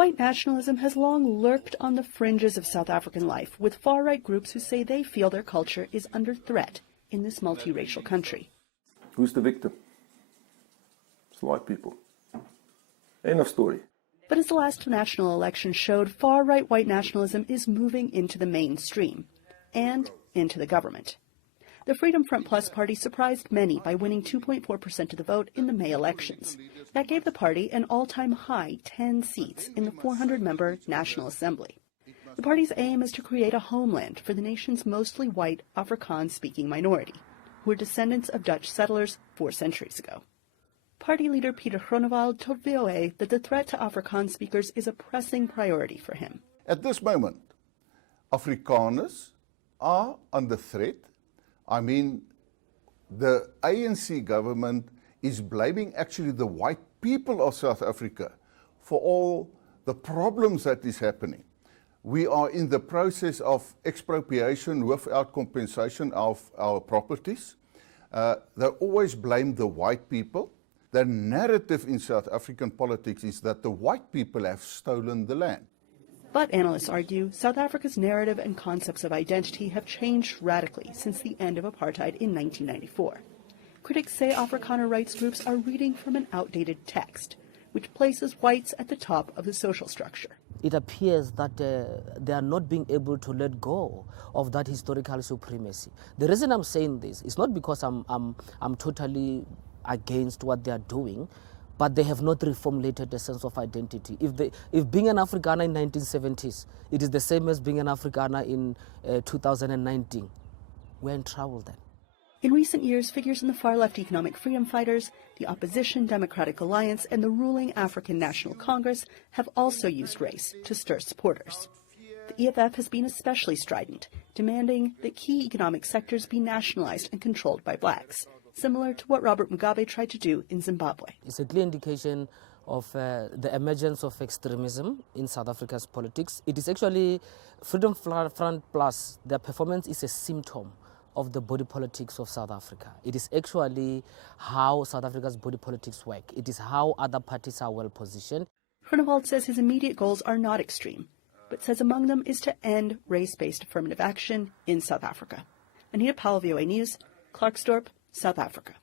White nationalism has long lurked on the fringes of South African life, with far-right groups who say they feel their culture is under threat in this multiracial country. Who's the victim? It's white people. End of story. But as the last national election showed, far-right white nationalism is moving into the mainstream and into the government. The Freedom Front Plus party surprised many by winning 2.4% of the vote in the May elections. That gave the party an all-time high 10 seats in the 400-member National Assembly. The party's aim is to create a homeland for the nation's mostly white Afrikaans-speaking minority, who are descendants of Dutch settlers 4 centuries ago. Party leader Peter Groenewald told VOA that the threat to Afrikaans speakers is a pressing priority for him. At this moment, Afrikaners are under threat. I mean, the ANC government is blaming actually the white people of South Africa for all the problems that is happening. We are in the process of expropriation without compensation of our properties. They always blame the white people. The narrative in South African politics is that the white people have stolen the land. But analysts argue South Africa's narrative and concepts of identity have changed radically since the end of apartheid in 1994. Critics say Afrikaner rights groups are reading from an outdated text, which places whites at the top of the social structure. It appears that they are not being able to let go of that historical supremacy. The reason I'm saying this is not because I'm totally against what they are doing, but they have not reformulated a sense of identity. If being an Afrikaner in 1970s, it is the same as being an Afrikaner in 2019, we're in trouble then. In recent years, figures in the far-left economic freedom fighters, the opposition Democratic Alliance, and the ruling African National Congress have also used race to stir supporters. The EFF has been especially strident, demanding that key economic sectors be nationalized and controlled by blacks, similar to what Robert Mugabe tried to do in Zimbabwe. It's a clear indication of the emergence of extremism in South Africa's politics. It is actually Freedom Front Plus. Their performance is a symptom of the body politics of South Africa. It is actually how South Africa's body politics work. It is how other parties are well positioned. Groenewald says his immediate goals are not extreme, but says among them is to end race-based affirmative action in South Africa. Anita Powell, VOA News, Klerksdorp, South Africa.